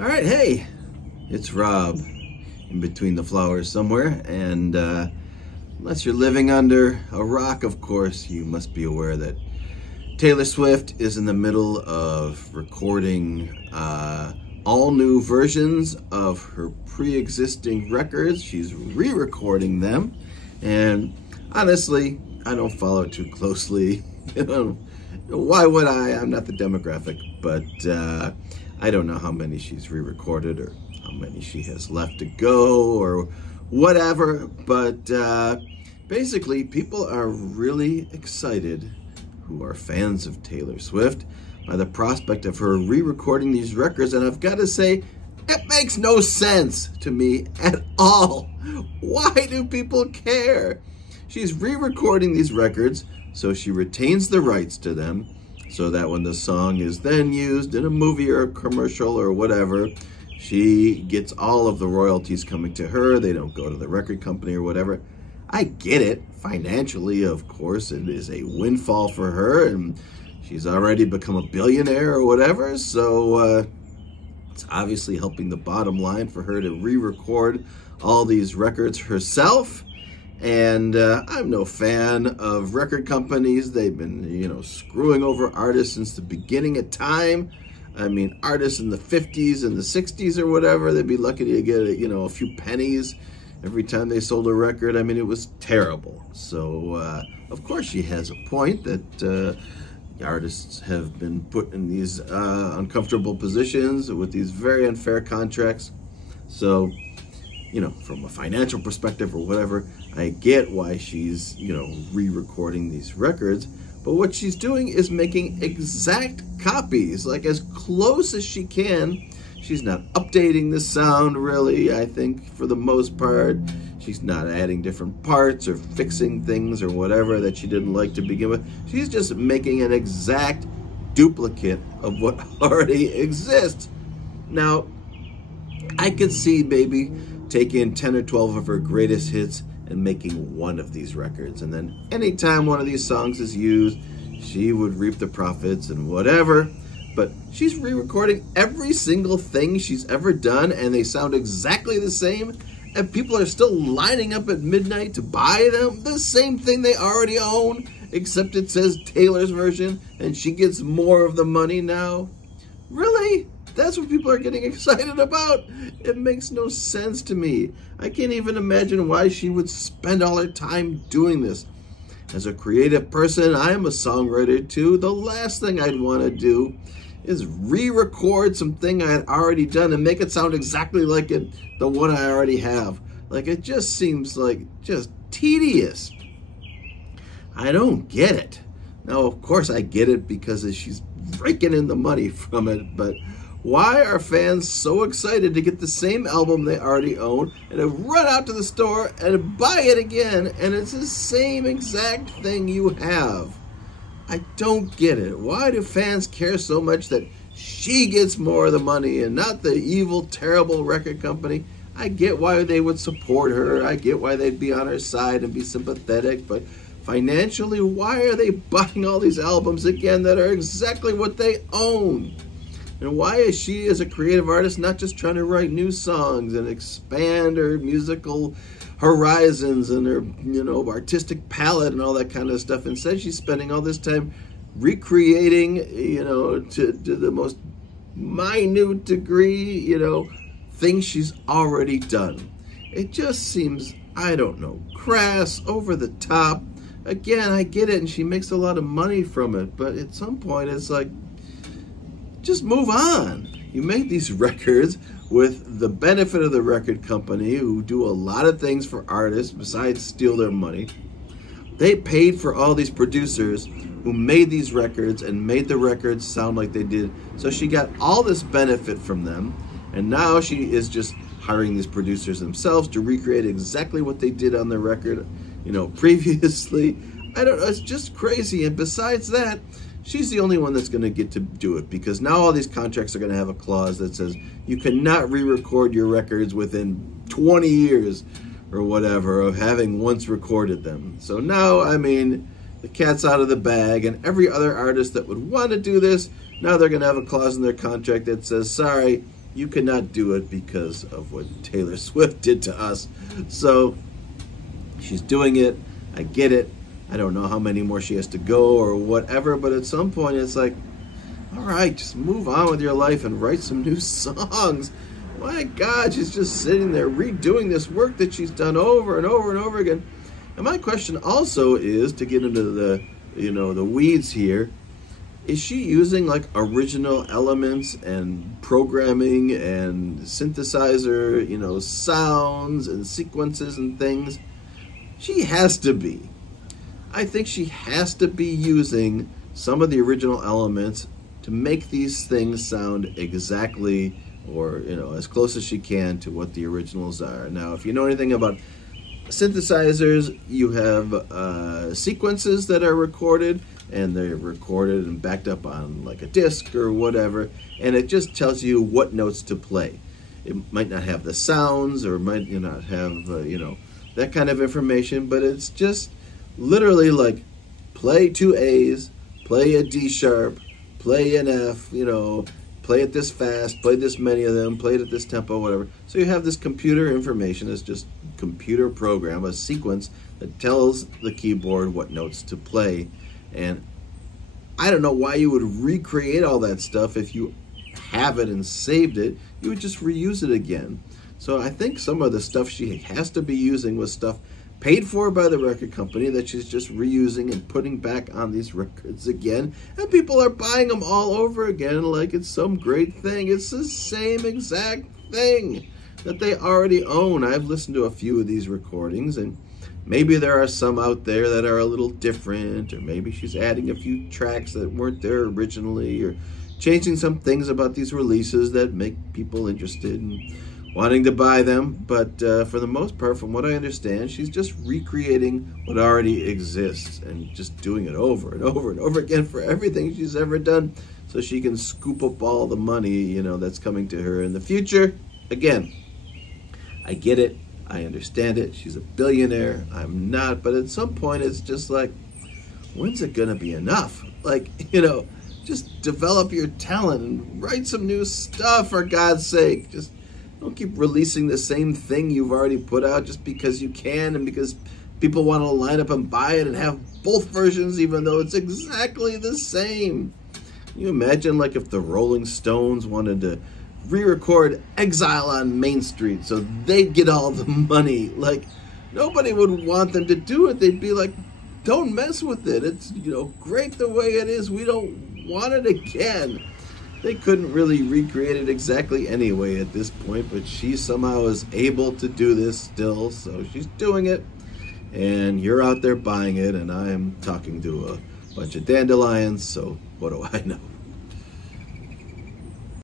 All right, hey, it's Rob in between the flowers somewhere, and unless you're living under a rock, of course, you must be aware that Taylor Swift is in the middle of recording all new versions of her pre-existing records. She's re-recording them, and honestly, I don't follow it too closely. Why would I? I'm not the demographic, but I don't know how many she's re-recorded or how many she has left to go or whatever, but basically people are really excited who are fans of Taylor Swift by the prospect of her re-recording these records, and I've got to say, it makes no sense to me at all. Why do people care? She's re-recording these records so she retains the rights to them, so that when the song is then used in a movie or a commercial or whatever, she gets all of the royalties coming to her. They don't go to the record company or whatever. I get it. Financially, of course, it is a windfall for her, and she's already become a billionaire or whatever, so it's obviously helping the bottom line for her to re-record all these records herself. And I'm no fan of record companies. They've been, screwing over artists since the beginning of time. I mean, artists in the 50s and the 60s or whatever, they'd be lucky to get, a few pennies every time they sold a record. I mean, it was terrible. So, of course, she has a point that artists have been put in these uncomfortable positions with these very unfair contracts. So, from a financial perspective or whatever, I get why she's, re-recording these records. But what she's doing is making exact copies, like as close as she can. She's not updating the sound, really, I think, for the most part. She's not adding different parts or fixing things or whatever that she didn't like to begin with. She's just making an exact duplicate of what already exists. Now, I could see maybe taking 10 or 12 of her greatest hits and making one of these records. And then anytime one of these songs is used, she would reap the profits and whatever. But she's re-recording every single thing she's ever done, and they sound exactly the same, and people are still lining up at midnight to buy them. The same thing they already own, except it says Taylor's version, and she gets more of the money now. Really? That's what people are getting excited about? It makes no sense to me. I can't even imagine why she would spend all her time doing this. As a creative person, I am a songwriter too. The last thing I'd want to do is re-record something I had already done and make it sound exactly like the one I already have. Like, it just seems like just tedious. I don't get it. Now, of course, I get it because she's raking in the money from it, but why are fans so excited to get the same album they already own and to run out to the store and buy it again, and it's the same exact thing you have? I don't get it. Why do fans care so much that she gets more of the money and not the evil, terrible record company? I get why they would support her. I get why they'd be on her side and be sympathetic, but financially, why are they buying all these albums again that are exactly what they own? And why is she, as a creative artist, not just trying to write new songs and expand her musical horizons and her, artistic palette and all that kind of stuff? Instead, she's spending all this time recreating, to the most minute degree, things she's already done. It just seems, I don't know, crass, over the top. Again, I get it, and she makes a lot of money from it, but at some point, it's like, just move on. You make these records with the benefit of the record company, who do a lot of things for artists besides steal their money. They paid for all these producers who made these records and made the records sound like they did. So she got all this benefit from them, and now she is just hiring these producers themselves to recreate exactly what they did on the record, previously. I don't know, it's just crazy. And besides that, she's the only one that's going to get to do it, because now all these contracts are going to have a clause that says you cannot re-record your records within 20 years or whatever of having once recorded them. So now, I mean, the cat's out of the bag, and every other artist that would want to do this, now they're going to have a clause in their contract that says, sorry, you cannot do it because of what Taylor Swift did to us. So she's doing it. I get it. I don't know how many more she has to go or whatever, but at some point it's like, all right, just move on with your life and write some new songs. My God, she's just sitting there redoing this work that she's done over and over and over again. And my question also is, to get into the, the weeds here, is she using like original elements and programming and synthesizer, sounds and sequences and things? She has to be. I think she has to be using some of the original elements to make these things sound exactly, or as close as she can to what the originals are. Now, if you know anything about synthesizers, you have sequences that are recorded, and they're recorded and backed up on like a disc or whatever, and it just tells you what notes to play. It might not have the sounds, or might not have that kind of information, but it's just literally like play 2 A's, play a D sharp, play an F, play it this fast, play this many of them, play it at this tempo, whatever. So you have this computer information. It's just computer program, a sequence that tells the keyboard what notes to play. And I don't know why you would recreate all that stuff. If you have it and saved it, you would just reuse it again. So I think some of the stuff she has to be using was stuff paid for by the record company that she's just reusing and putting back on these records again, and people are buying them all over again like it's some great thing. It's the same exact thing that they already own. I've listened to a few of these recordings, and maybe there are some out there that are a little different, or maybe she's adding a few tracks that weren't there originally, or changing some things about these releases that make people interested in wanting to buy them. But for the most part, from what I understand, she's just recreating what already exists and just doing it over and over and over again for everything she's ever done, so she can scoop up all the money, that's coming to her in the future. Again, I get it. I understand it. She's a billionaire. I'm not. But at some point, it's just like, when's it going to be enough? Like, just develop your talent and write some new stuff, for God's sake. Just don't keep releasing the same thing you've already put out just because you can and because people want to line up and buy it and have both versions, even though it's exactly the same. Can you imagine, like, if the Rolling Stones wanted to re-record Exile on Main Street so they'd get all the money? Like, nobody would want them to do it. They'd be like, don't mess with it. It's, great the way it is. We don't want it again. They couldn't really recreate it exactly anyway at this point, but she somehow is able to do this still, so she's doing it, and you're out there buying it, and I'm talking to a bunch of dandelions, so what do I know?